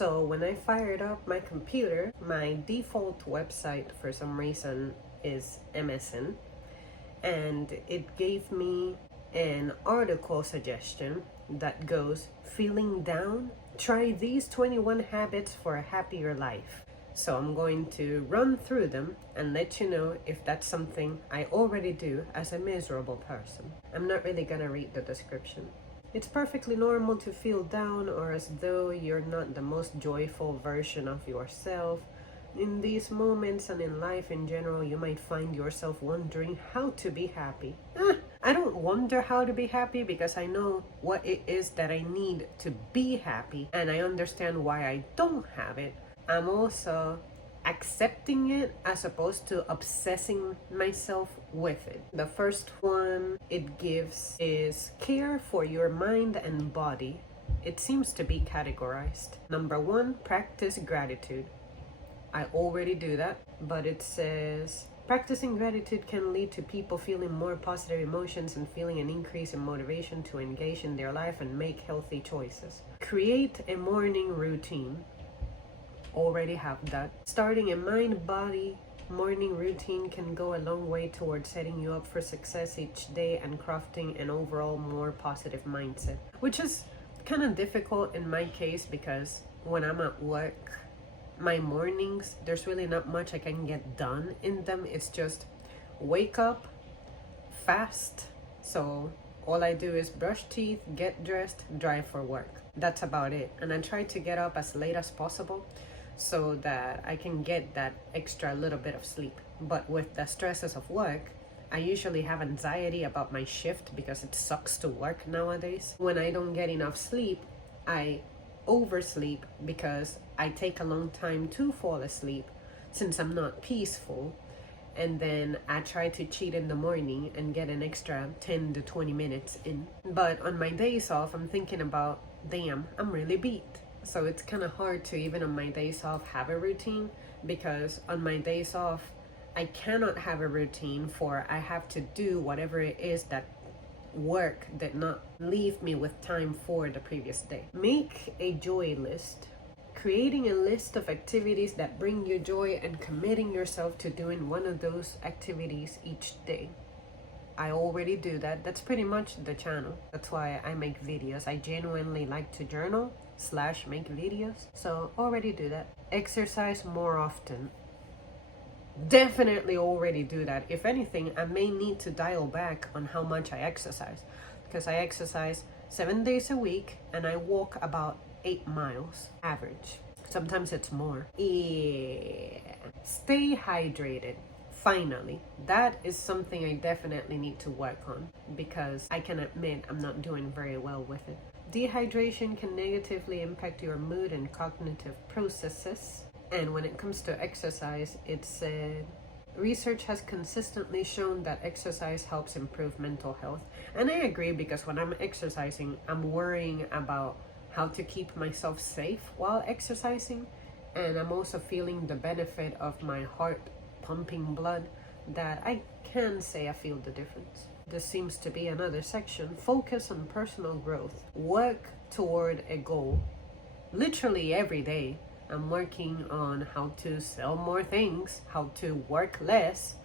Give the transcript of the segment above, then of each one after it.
So when I fired up my computer, my default website for some reason is MSN, and it gave me an article suggestion that goes, feeling down? Try these 21 habits for a happier life. So I'm going to run through them and let you know if that's something I already do as a miserable person. I'm not really gonna read the description. It's perfectly normal to feel down or as though you're not the most joyful version of yourself. In these moments and in life in general, you might find yourself wondering how to be happy. I don't wonder how to be happy because I know what it is that I need to be happy, and I understand why I don't have it. I'm also accepting it as opposed to obsessing myself with it. The first one it gives is care for your mind and body. It seems to be categorized. Number one, practice gratitude. I already do that, but it says practicing gratitude can lead to people feeling more positive emotions and feeling an increase in motivation to engage in their life and make healthy choices. Create a morning routine. Already have that. Starting a mind-body morning routine can go a long way towards setting you up for success each day and crafting an overall more positive mindset, which is kind of difficult in my case because when I'm at work, my mornings, there's really not much I can get done in them. It's just wake up, fast. So all I do is brush teeth, get dressed, drive for work. That's about it. And I try to get up as late as possible so that I can get that extra little bit of sleep. But with the stresses of work, I usually have anxiety about my shift because it sucks to work nowadays. When I don't get enough sleep, I oversleep because I take a long time to fall asleep since I'm not peaceful, and then I try to cheat in the morning and get an extra 10 to 20 minutes in. But on my days off, I'm thinking about, damn, I'm really beat. So it's kind of hard to, even on my days off, have a routine, because on my days off I cannot have a routine, for I have to do whatever it is that work did not leave me with time for the previous day. Make a joy list. Creating a list of activities that bring you joy and committing yourself to doing one of those activities each day. I already do that. That's pretty much the channel. That's why I make videos. I genuinely like to journal / make videos. So already do that. Exercise more often. Definitely already do that. If anything, I may need to dial back on how much I exercise, because I exercise 7 days a week and I walk about 8 miles average. Sometimes it's more. Yeah. Stay hydrated. Finally, that is something I definitely need to work on, because I can admit I'm not doing very well with it. Dehydration can negatively impact your mood and cognitive processes. And when it comes to exercise, it's said research has consistently shown that exercise helps improve mental health. And I agree, because when I'm exercising, I'm worrying about how to keep myself safe while exercising. And I'm also feeling the benefit of my heart pumping blood, that I can say I feel the difference. This seems to be another section. Focus on personal growth. Work toward a goal. Literally every day, I'm working on how to sell more things, how to work less,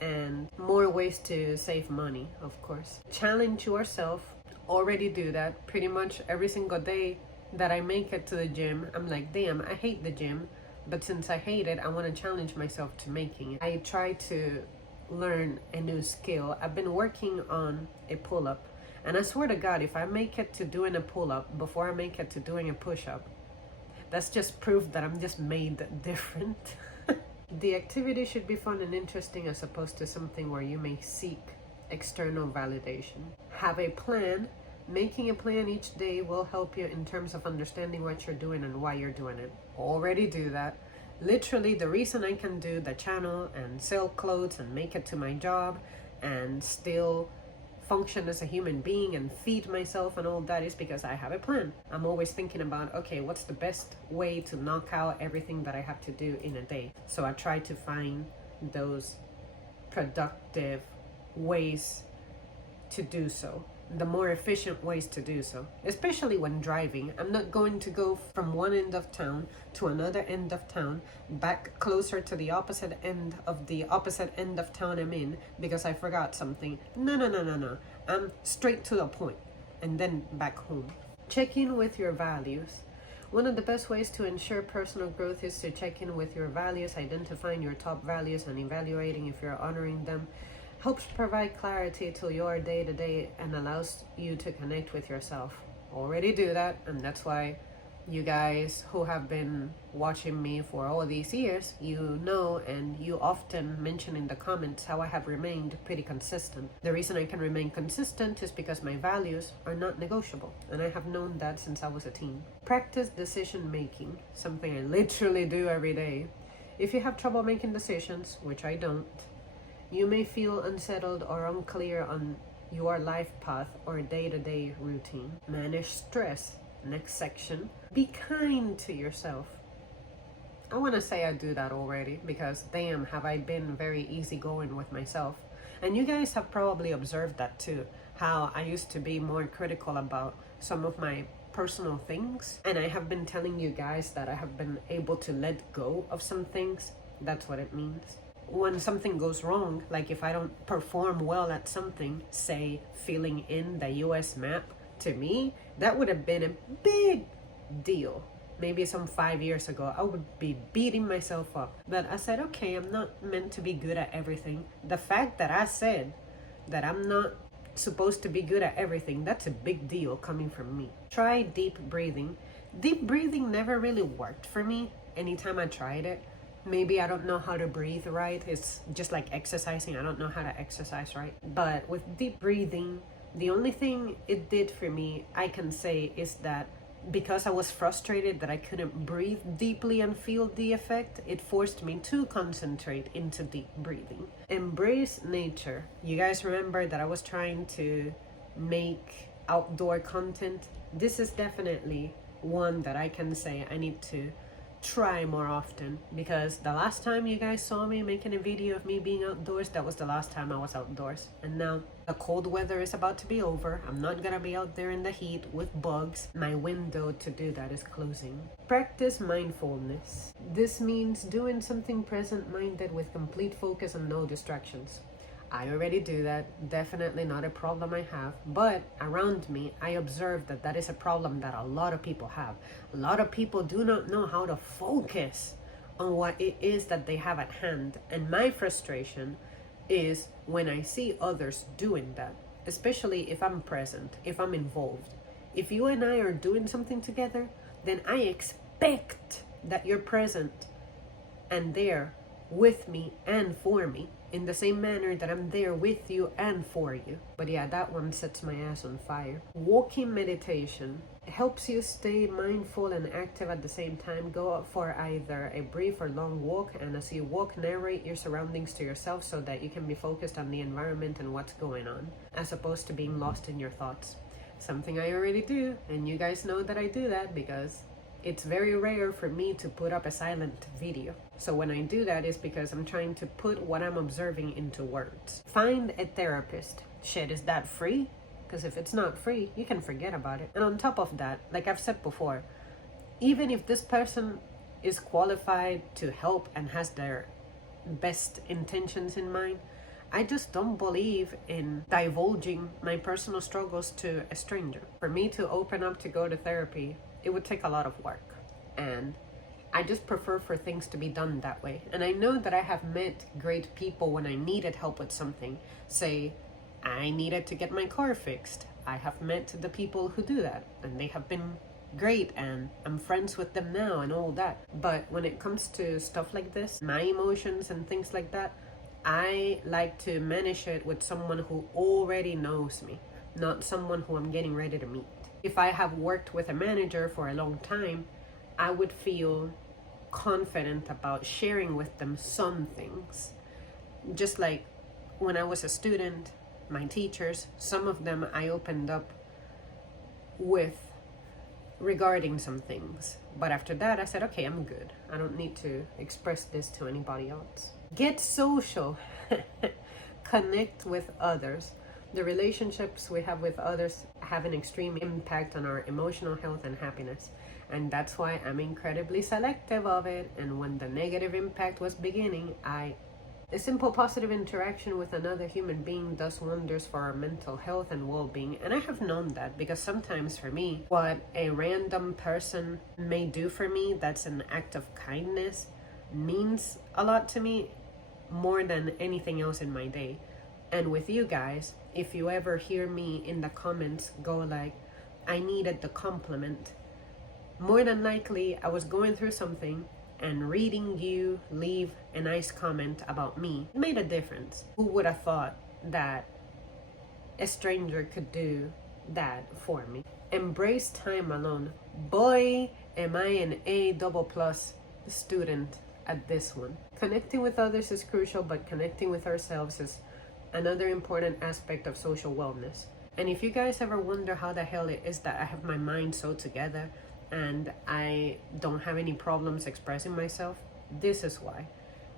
and more ways to save money, of course. Challenge yourself. Already do that pretty much every single day that I make it to the gym. I'm like, damn, I hate the gym, but since I hate it, I want to challenge myself to making it. I try to learn a new skill. I've been working on a pull-up, and I swear to God, if I make it to doing a pull-up before I make it to doing a push-up, that's just proof that I'm just made different. The activity should be fun and interesting, as opposed to something where you may seek external validation. Have a plan. Making a plan each day will help you in terms of understanding what you're doing and why you're doing it. Already do that. Literally, the reason I can do the channel and sell clothes and make it to my job and still function as a human being and feed myself and all that is because I have a plan. I'm always thinking about, okay, what's the best way to knock out everything that I have to do in a day? So I try to find those productive ways to do so. the more efficient ways to do so, especially when driving. I'm not going to go from one end of town to another end of town, back closer to the opposite end of town I'm in because I forgot something. No. I'm straight to the point and then back home. Check in with your values. One of the best ways to ensure personal growth is to check in with your values, identifying your top values and evaluating if you're honoring them. Helps provide clarity to your day-to-day and allows you to connect with yourself. Already do that, and that's why you guys who have been watching me for all these years, you know, and you often mention in the comments how I have remained pretty consistent. The reason I can remain consistent is because my values are not negotiable, and I have known that since I was a teen. Practice decision making, something I literally do every day. If you have trouble making decisions, which I don't, you may feel unsettled or unclear on your life path or day-to-day routine. Manage stress. Next section. Be kind to yourself. I want to say I do that already because damn, have I been very easygoing with myself. And you guys have probably observed that too, how I used to be more critical about some of my personal things. And I have been telling you guys that I have been able to let go of some things. That's what it means. When something goes wrong, like if I don't perform well at something, say filling in the US map, to me, that would have been a big deal. Maybe some 5 years ago, I would be beating myself up. But I said, okay, I'm not meant to be good at everything. The fact that I said that I'm not supposed to be good at everything, that's a big deal coming from me. Try deep breathing. Deep breathing never really worked for me anytime I tried it. Maybe I don't know how to breathe right. It's just like exercising. I don't know how to exercise right. But with deep breathing, the only thing it did for me, I can say, is that because I was frustrated that I couldn't breathe deeply and feel the effect, it forced me to concentrate into deep breathing. Embrace nature. You guys remember that I was trying to make outdoor content? This is definitely one that I can say I need to try more often, because the last time you guys saw me making a video of me being outdoors, that was the last time I was outdoors. And now the cold weather is about to be over. I'm not gonna be out there in the heat with bugs. My window to do that is closing. Practice mindfulness. This means doing something present-minded with complete focus and no distractions. I already do that. Definitely not a problem I have. But around me, I observe that that is a problem that a lot of people have. A lot of people do not know how to focus on what it is that they have at hand. And my frustration is when I see others doing that, especially if I'm present, if I'm involved. If you and I are doing something together, then I expect that you're present and there with me and for me, in the same manner that I'm there with you and for you. But yeah, that one sets my ass on fire. Walking meditation helps you stay mindful and active at the same time. Go out for either a brief or long walk, and as you walk, narrate your surroundings to yourself so that you can be focused on the environment and what's going on, as opposed to being lost in your thoughts. Something I already do, and you guys know that I do that because it's very rare for me to put up a silent video. So when I do that, it's because I'm trying to put what I'm observing into words. Find a therapist. Shit, is that free? Because if it's not free, you can forget about it. And on top of that, like I've said before, even if this person is qualified to help and has their best intentions in mind, I just don't believe in divulging my personal struggles to a stranger. For me to open up to go to therapy, it would take a lot of work, and I just prefer for things to be done that way. And I know that I have met great people when I needed help with something. Say, I needed to get my car fixed. I have met the people who do that, and they have been great, and I'm friends with them now and all that. But when it comes to stuff like this, my emotions and things like that, I like to manage it with someone who already knows me, not someone who I'm getting ready to meet. If I have worked with a manager for a long time, I would feel confident about sharing with them some things. Just like when I was a student, my teachers, some of them I opened up with regarding some things. But after that, I said, okay, I'm good. I don't need to express this to anybody else. Get social. Connect with others. The relationships we have with others have an extreme impact on our emotional health and happiness. And that's why I'm incredibly selective of it. And when the negative impact was beginning, a simple positive interaction with another human being does wonders for our mental health and well-being. And I have known that because sometimes for me, what a random person may do for me that's an act of kindness means a lot to me, more than anything else in my day. And with you guys, if you ever hear me in the comments go like, I needed the compliment, more than likely I was going through something, and reading you leave a nice comment about me made a difference. Who would have thought that a stranger could do that for me? Embrace time alone. Boy, am I an A double plus student at this one. Connecting with others is crucial, but connecting with ourselves is another important aspect of social wellness. And if you guys ever wonder how the hell it is that I have my mind so together and I don't have any problems expressing myself, this is why.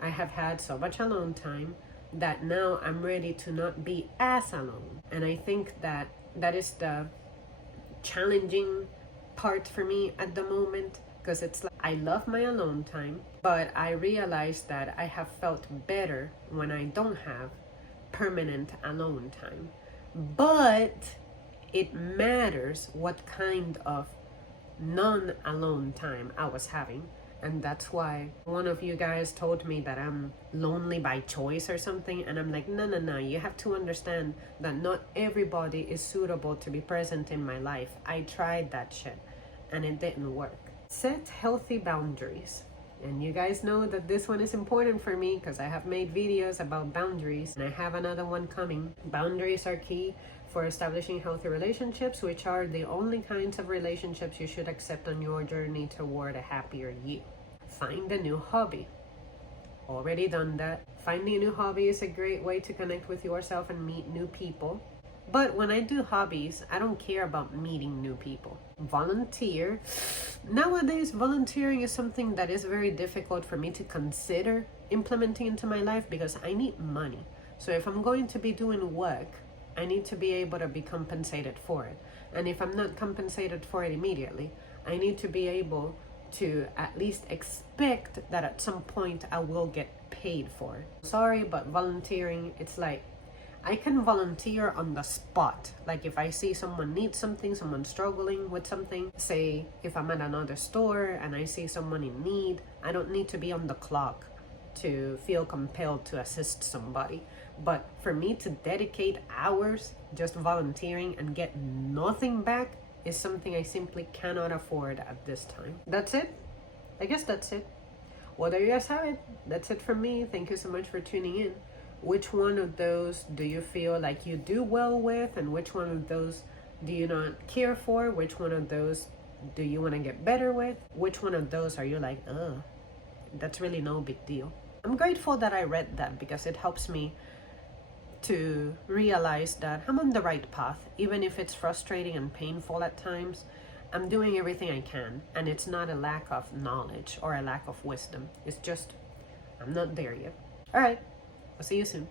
I have had so much alone time that now I'm ready to not be as alone. And I think that that is the challenging part for me at the moment, because it's like I love my alone time, but I realize that I have felt better when I don't have permanent alone time. But it matters what kind of non-alone time I was having. And that's why one of you guys told me that I'm lonely by choice or something, and I'm like, no, you have to understand that not everybody is suitable to be present in my life. I tried that shit and it didn't work. Set healthy boundaries. And you guys know that this one is important for me because I have made videos about boundaries, and I have another one coming. Boundaries are key for establishing healthy relationships, which are the only kinds of relationships you should accept on your journey toward a happier you. Find a new hobby. Already done that. Finding a new hobby is a great way to connect with yourself and meet new people. But when I do hobbies, I don't care about meeting new people. Volunteer. Nowadays, volunteering is something that is very difficult for me to consider implementing into my life because I need money. So if I'm going to be doing work, I need to be able to be compensated for it. And if I'm not compensated for it immediately, I need to be able to at least expect that at some point I will get paid for it. Sorry, but volunteering, it's like I can volunteer on the spot. Like if I see someone needs something, someone struggling with something, say if I'm at another store and I see someone in need, I don't need to be on the clock to feel compelled to assist somebody. But for me to dedicate hours just volunteering and get nothing back is something I simply cannot afford at this time. That's it. I guess that's it. Well, there you guys have it. That's it from me. Thank you so much for tuning in. Which one of those do you feel like you do well with, and which one of those do you not care for? Which one of those do you want to get better with? Which one of those are you like, that's really no big deal? I'm grateful that I read that because it helps me to realize that I'm on the right path. Even if it's frustrating and painful at times, I'm doing everything I can, and it's not a lack of knowledge or a lack of wisdom. It's just I'm not there yet. All right, I'll see you soon.